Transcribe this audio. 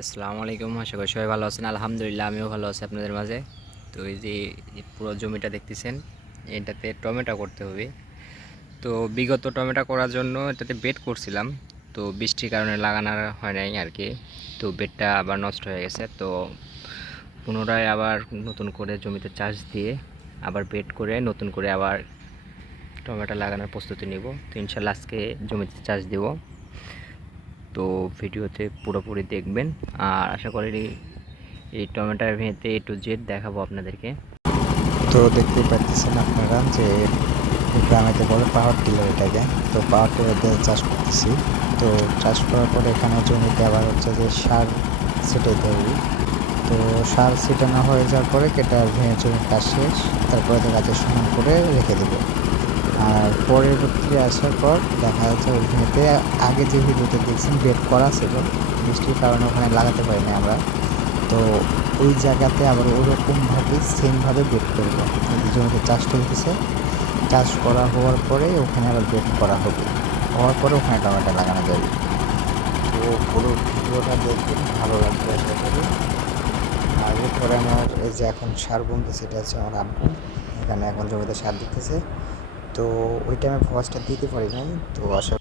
আসসালামু আলাইকুম। আশা করি সবাই ভালো আছেন। আলহামদুলিল্লাহ আমিও ভালো আছি আপনাদের মাঝে। তো এই যে পুরো জমিটা দেখতেছেন, এটাতে টমেটো করতে হবে। তো বিগত টমেটো করার জন্য এটাতে বেড করছিলাম, তো বৃষ্টির কারণে লাগানো হয় নাই আর কি। তো বেডটা আবার নষ্ট হয়ে গেছে। তো পুনরায় আবার নতুন করে জমিতে চাষ দিয়ে আবার বেড করে নতুন করে আবার টমেটো লাগানোর প্রস্তুতি নিব। তো ইনশাল্লাহ আজকে জমিতে চাষ দেব। তো ভিডিওতে পুরোপুরি দেখবেন, আর আশা করি এই টমেটোর ভেঁতে A to Z দেখাবো আপনাদেরকে। তো দেখতেই পাচ্ছেন আপনারা যে গ্রামেতে বলে পাওয়ার টিলার এটাকে। তো পাওয়ার টিলার দিয়ে চাষ করতেছি। তো চাষ করার পরে এখানে জমিতে আবার হচ্ছে যে সার ছিটাইতে হবে। তো সার ছিটানো হয়ে যাওয়ার পরে কেটে ভেঙে জমির কাজ শেষ, তারপরে তো গাছের সমান করে রেখে দেবো। আর পরবর্তীতে আসার পর দেখা যাচ্ছে ওই জমিতে আগে যে ভিডিওতে দেখছেন বেড করা ছিল, বৃষ্টির কারণে ওখানে লাগাতে পারিনি আমরা। তো ওই জায়গাতে আবার ওরকমভাবে সেমভাবে বেড করবো। জমিতে চাষ চলতেছে, চাষ করা হওয়ার পরে ওখানে আবার বেড করা হবে, হওয়ার পরে ওখানে টমেটো লাগানো যাবে। তো পুরো ভিডিওটা দেখবেন, ভালো লাগবে আশা করি। আর এরপরে আমার এই যে এখন সার বুনতেছে, এটা হচ্ছে আমার আব্বু, এখানে এখন জমিতে সার দিতেছে। তো ওই টাইমে ভয়েসটা দিতে পারি নাই, তো আশা